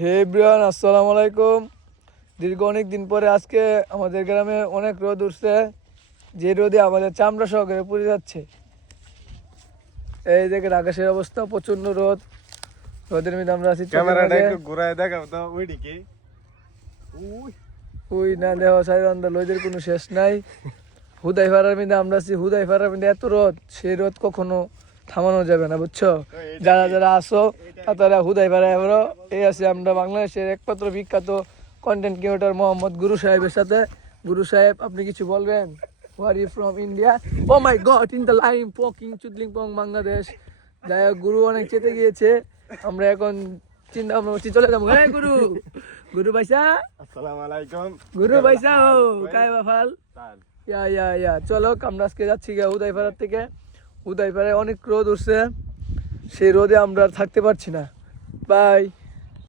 হে Brian, আসসালামু আলাইকুম। দীর্ঘ অনেক দিন পরে আজকে আমাদের গ্রামে অনেক রোদ উঠছে, যে রোদে আমাদের চামড়া সহকারে পুড়ে যাচ্ছে। এই দেখেন আকাশের অবস্থা, প্রচন্ড রোদ। রোদের মধ্যে আমরা আছি। ক্যামেরাটা একটু ঘুরায় দেখাও তো ওইদিকে। ওই না দেওয়া সাইরান্দা লোদের কোনো শেষ নাই। হুদাই ফারার মধ্যে আমরা আছি। হুদাই ফারার মধ্যে এত রোদ, সেই রোদ কখনো থামানো যাবে না, বুঝছো? যারা যারা আসো তারা হুদাই ফারা এবারও এই আছে আমরা বাংলাদেশের একমাত্র বিখ্যাত কন্টেন্ট ক্রিয়েটর মোহাম্মদ গুরু সাহেবের সাথে। গুরু সাহেব, আপনি কিছু বলবেন? Where you from India? Oh my god, in the line পকিং চুদলিং পং বাংলাদেশ। যাই হোক, গুরু অনেক চেতে গিয়েছে। আমরা এখন চিন্তা ভাবনা করছি চলে যাবো। হ্যাঁ গুরু, গুরু ভাইসা, আসসালামু আলাইকুম। গুরু ভাইসা ও কায় বাফাল। ইয়া চলো, আমরা আজকে যাচ্ছি গিয়া হুদাইপাড়ার থেকে। হুদাইপাড়ায় অনেক রোদ উঠছে, সেই রোদে আমরা আর থাকতে পারছি না। বাই।